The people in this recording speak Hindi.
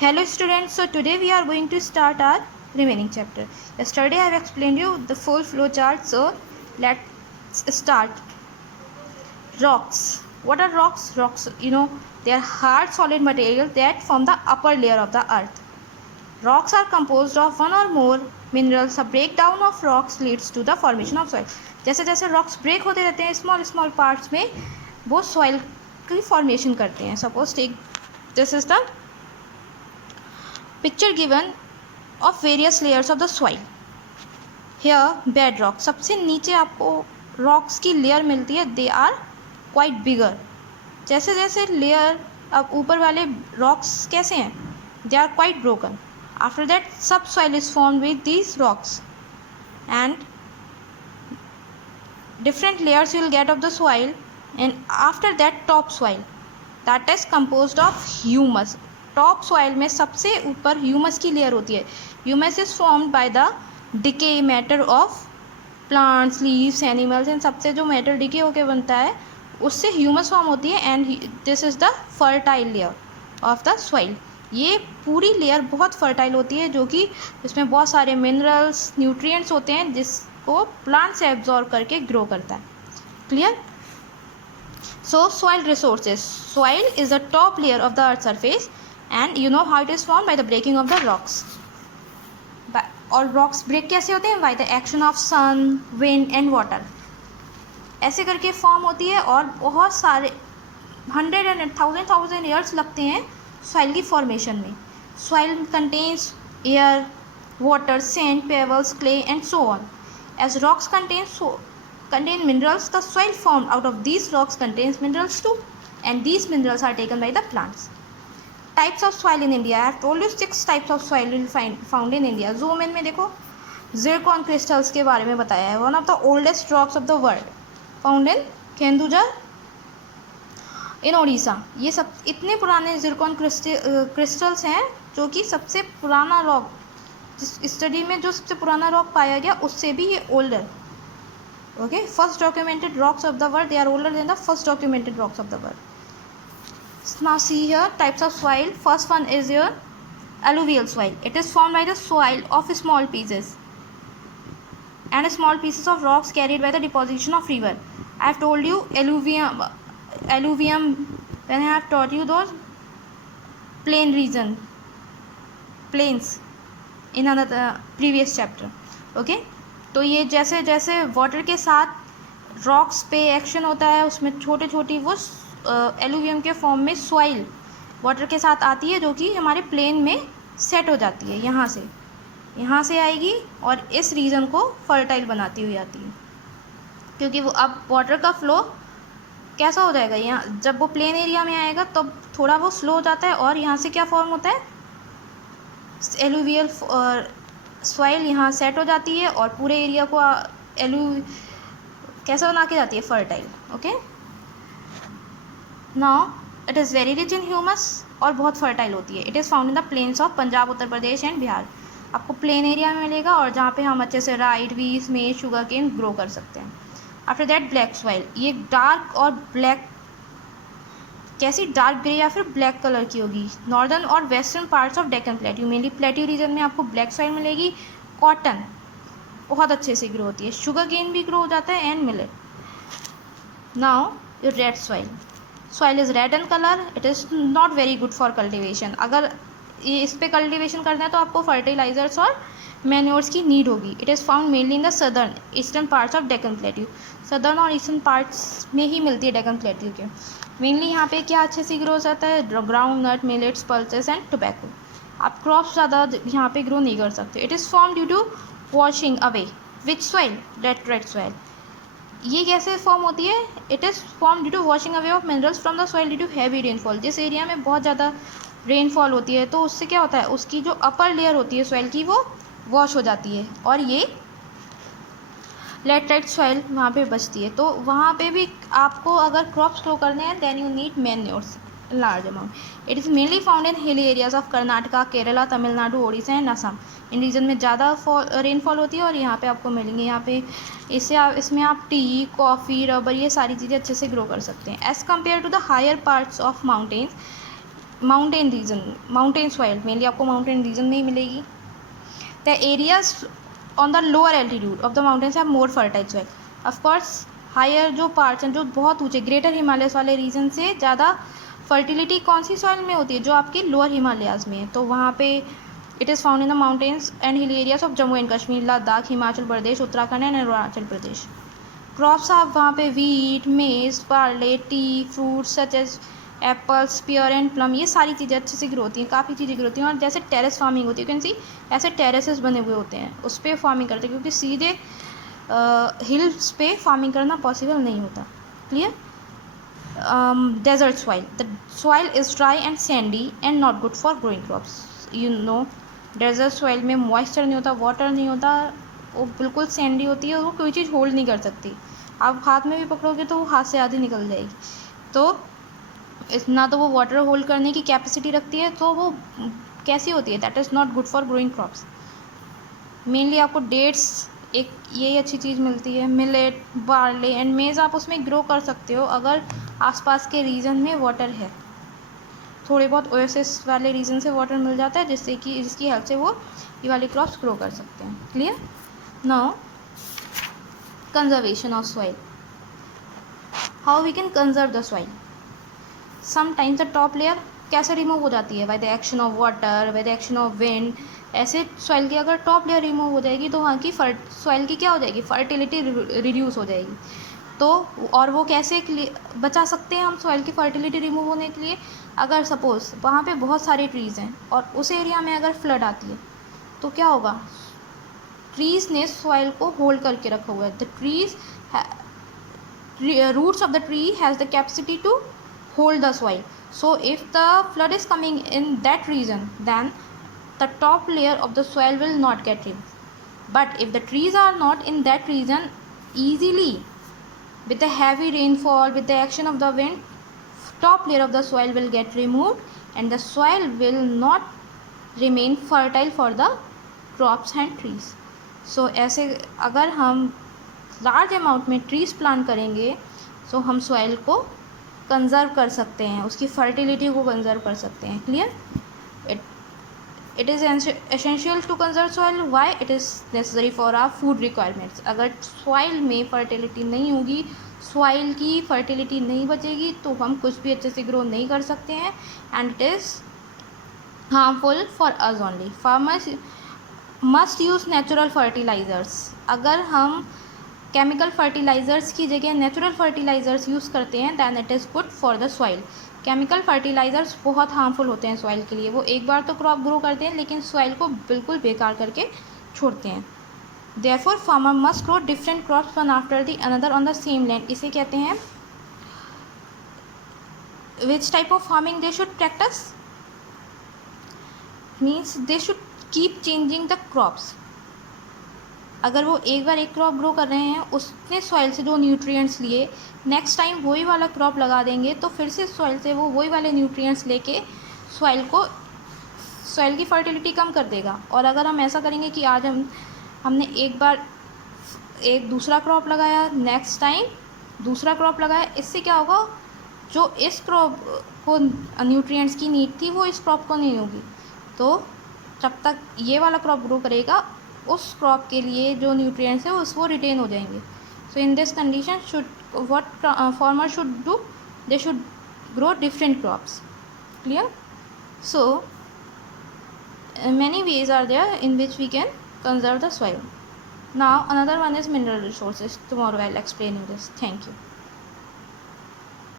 Hello students, so today we are going to start our remaining chapter. Yesterday I have explained you the full flow chart, so let's start. Rocks. What are rocks? Rocks, they are hard solid material that form the upper layer of the earth. Rocks are composed of one or more minerals. A breakdown of rocks leads to the formation of soil. जैसे जैसे rocks break होते रहते हैं small parts में, वो soil की formation करते हैं. Suppose take this is the picture given of various layers of the soil. Here bedrock, सबसे नीचे आपको rocks की layer मिलती है. They are quite bigger. जैसे जैसे layer अब ऊपर वाले rocks कैसे हैं? They are quite broken. After that subsoil is formed with these rocks and different layers you will get of the soil, and after that topsoil, that is composed of humus. Top soil में सबसे ऊपर ह्यूमस की लेयर होती है. Humus is formed by the decay matter of plants, leaves, animals. इन सबसे जो मैटर डिके होकर बनता है उससे ह्यूमस फॉर्म होती है and this is the fertile layer of the soil. ये पूरी लेयर बहुत फर्टाइल होती है जो कि इसमें बहुत सारे मिनरल्स, न्यूट्रिएंट्स होते हैं जिसको प्लांट से एब्जॉर्ब करके ग्रो करता है. Clear? So soil resources. Soil is the top layer of the earth surface and you know how it is formed by the breaking of the rocks. और rocks break कैसे होते हैं? by the action of sun, wind and water. ऐसे करके फॉर्म होती है और बहुत सारे 100 and 1000 years लगते हैं सॉइल की फॉर्मेशन में. Soil contains air, water, sand, pebbles, clay and so on. as rocks contain minerals, the soil formed out of these rocks contains minerals too, and these minerals are taken by the plants. Types of soil in India. I have told you 6 types of soil will found in India. Zoom in में देखो, zircon crystals के बारे में बताया है. One of the oldest rocks of the world found in Kendujhar in Odisha. ये सब इतने पुराने zircon crystals हैं जो कि सबसे पुराना रॉक, जिस स्टडी में जो सबसे पुराना रॉक पाया गया उससे भी ये older. Okay, first documented rocks of the world, they are older than the first documented rocks of the world. Now see here types of soil. First one is your alluvial soil. It is formed by the soil of small pieces and small pieces of rocks carried by the deposition of river. I have told you alluvium when I have taught you those plain region, plains in another previous chapter. Okay, तो ये जैसे जैसे वाटर के साथ रॉक्स पे एक्शन होता है उसमें छोटे छोटी वो एलुवियम के फॉर्म में सॉइल वाटर के साथ आती है जो कि हमारे प्लेन में सेट हो जाती है. यहाँ से आएगी और इस रीजन को फर्टाइल बनाती हुई आती है, क्योंकि वो अब वाटर का फ्लो कैसा हो जाएगा, यहाँ जब वो प्लेन एरिया में आएगा तब तो थोड़ा वो स्लो हो जाता है और यहाँ से क्या फॉर्म होता है, एलुवियल सॉइल यहाँ सेट हो जाती है और पूरे एरिया को कैसा बना के जाती है, fertile. Okay, now it is very rich in humus और बहुत फर्टाइल होती है. It is found in the plains of Punjab, Uttar Pradesh and Bihar. आपको प्लेन एरिया में मिलेगा और जहाँ पे हम अच्छे से राइट, वीस, में शुगर केन ग्रो कर सकते हैं. After that black soil. ये डार्क और ब्लैक, कैसी डार्क ग्रे या फिर ब्लैक कलर की होगी. नॉर्दर्न और western parts of Deccan plateau, mainly plateau region में आपको ब्लैक सॉइल मिलेगी. कॉटन बहुत अच्छे से ग्रो होती है, शुगर केन भी ग्रो हो जाता है and millet. Now your red soil. Soil is red in colour. It is not very good for cultivation. अगर ये इस पर कल्टिवेशन करना है तो आपको फर्टिलाइजर्स और मैन्योर्स की नीड होगी. It is found mainly in the southern eastern parts of Deccan plateau. Southern और ईस्टर्न पार्ट्स में ही मिलती है डेक्कन प्लेट्यू के. मेनली यहाँ पे क्या अच्छे से ग्रो हो जाता है, groundnut, millets, pulses and tobacco. आप क्रॉप्स ज़्यादा यहाँ पे ग्रो नहीं कर सकते. It is form due to washing away which soil, red soil. ये कैसे फॉर्म होती है? It is form due to washing away of minerals from the soil due to heavy rainfall. जिस एरिया में बहुत ज़्यादा रेनफॉल होती है तो उससे क्या होता है, उसकी जो अपर लेयर होती है सॉइल की वो वॉश हो जाती है और ये लेटराइट सॉइल वहाँ पे बचती है. तो वहाँ पे भी आपको अगर क्रॉप्स ग्रो करने हैं then you need manures large amount. It is mainly found in hilly areas of Karnataka, Kerala, Tamil Nadu, Odisha and Assam. इन रीजन में ज़्यादा रेनफॉल होती है और यहाँ पे आपको मिलेंगे. यहाँ पे इसमें आप टी, कॉफ़ी, रबर, ये सारी चीज़ें अच्छे से ग्रो कर सकते हैं. As compare to the higher parts of mountains, mountain region, mountain soil mainly आपको माउंटेन रीजन में ही मिलेगी. The areas on the lower altitude of the mountains have more fertile soil. Of course higher जो पार्ट्स हैं, जो बहुत ऊँचे ग्रेटर हिमालयस वाले रीजन से ज़्यादा फर्टिलिटी कौन सी सॉइल में होती है, जो आपकी लोअर हिमालयाज़ में है. तो वहाँ पे it is found in the mountains and hill areas of Jammu and Kashmir, Ladakh, Himachal Pradesh, Uttarakhand and Arunachal Pradesh. Crops आप वहाँ पे wheat, maize, barley, tea, fruits such as apples, pear and plum, ये सारी चीज़ें अच्छे से ग्रो होती हैं, काफ़ी चीज़ें ग्रो होती हैं. और जैसे टेरेस फार्मिंग होती है, कैन सी ऐसे टेरेसेस बने हुए होते हैं, उस पर फार्मिंग करते हैं, क्योंकि सीधे हिल्स पे फार्मिंग करना पॉसिबल नहीं होता. Clear. Desert soil. The soil is dry and sandy and not good for growing crops. You know, desert soil में moisture नहीं होता, water नहीं होता, वो बिल्कुल सैंडी होती है और वो कोई चीज़ होल्ड नहीं कर सकती. आप हाथ में भी पकड़ोगे तो वो हाथ से आधी निकल जाएगी. तो ना तो वो वाटर होल्ड करने की कैपेसिटी रखती है, तो वो कैसी होती है, that is not good for growing crops. Mainly आपको डेट्स एक यही अच्छी चीज़ मिलती है. मिलेट, बार्ले एंड मेज आप उसमें ग्रो कर सकते हो अगर आसपास के रीजन में वाटर है. थोड़े बहुत ओएसिस वाले रीजन से वाटर मिल जाता है, जिससे कि जिसकी हेल्प से वो ये वाले क्रॉप्स ग्रो कर सकते हैं. Clear. Now conservation of soil. How we can conserve the soil. Sometimes the top layer कैसे रिमूव हो जाती है, by the action of water, by the action of wind. ऐसे सॉइल की अगर टॉप लेयर रिमूव हो जाएगी तो वहाँ की सॉइल की क्या हो जाएगी, फर्टिलिटी रिड्यूस हो जाएगी. तो और वो कैसे बचा सकते हैं हम सॉइल की फर्टिलिटी रिमूव होने के लिए. अगर सपोज़ वहाँ पे बहुत सारे ट्रीज़ हैं और उस एरिया में अगर फ्लड आती है तो क्या होगा, ट्रीज़ ने सॉइल को होल्ड करके रखा हुआ है. The trees roots of the tree has the capacity to hold the soil. So if the flood is coming in that region, then the top layer of the soil will not get removed. But if the trees are not in that region, easily with the heavy rainfall, with the action of the wind, top layer of the soil will get removed and the soil will not remain fertile for the crops and trees. So ऐसे अगर हम लार्ज अमाउंट में ट्रीज़ प्लांट करेंगे तो हम सॉइल को कंजर्व कर सकते हैं, उसकी फर्टिलिटी को कंजर्व कर सकते हैं. Clear. It is essential to conserve soil. Why. It is necessary for our food requirements. अगर सॉइल में फर्टिलिटी नहीं होगी, सॉइल की फर्टिलिटी नहीं बचेगी, तो हम कुछ भी अच्छे से ग्रो नहीं कर सकते हैं and it is harmful for us only. Farmers must use natural fertilisers. अगर हम केमिकल फर्टिलाइज़र्स की जगह नेचुरल फर्टिलाइज़र्स यूज़ करते हैं, then it is good for the soil. Chemical fertilisers बहुत हार्मफुल होते हैं सॉइल के लिए. वो एक बार तो क्रॉप ग्रो करते हैं लेकिन सॉइल को बिल्कुल बेकार करके छोड़ते हैं. Therefore farmer must grow different crops one after the another on the same land. इसे कहते हैं which type of farming they should practice. Means they should keep changing the crops. अगर वो एक बार एक क्रॉप ग्रो कर रहे हैं, उसने सॉइल से जो न्यूट्रिएंट्स लिए, नेक्स्ट टाइम वही वाला क्रॉप लगा देंगे तो फिर से सॉइल से वो वही वाले न्यूट्रिएंट्स लेके सॉइल की फर्टिलिटी कम कर देगा. और अगर हम ऐसा करेंगे कि आज हमने एक बार एक दूसरा क्रॉप लगाया, नेक्स्ट टाइम दूसरा क्रॉप लगाया, इससे क्या होगा, जो इस क्रॉप को न्यूट्रिएंट्स की नीड थी वो इस क्रॉप को नहीं होगी. तो जब तक ये वाला क्रॉप ग्रो करेगा, उस क्रॉप के लिए जो न्यूट्रिएंट्स है वो रिटेन हो जाएंगे. So in this condition should what farmer should do, they should grow different crops. Clear? So many ways are there in which we can conserve the soil. Now another one is mineral resources. Tomorrow I'll explain you this. Thank you.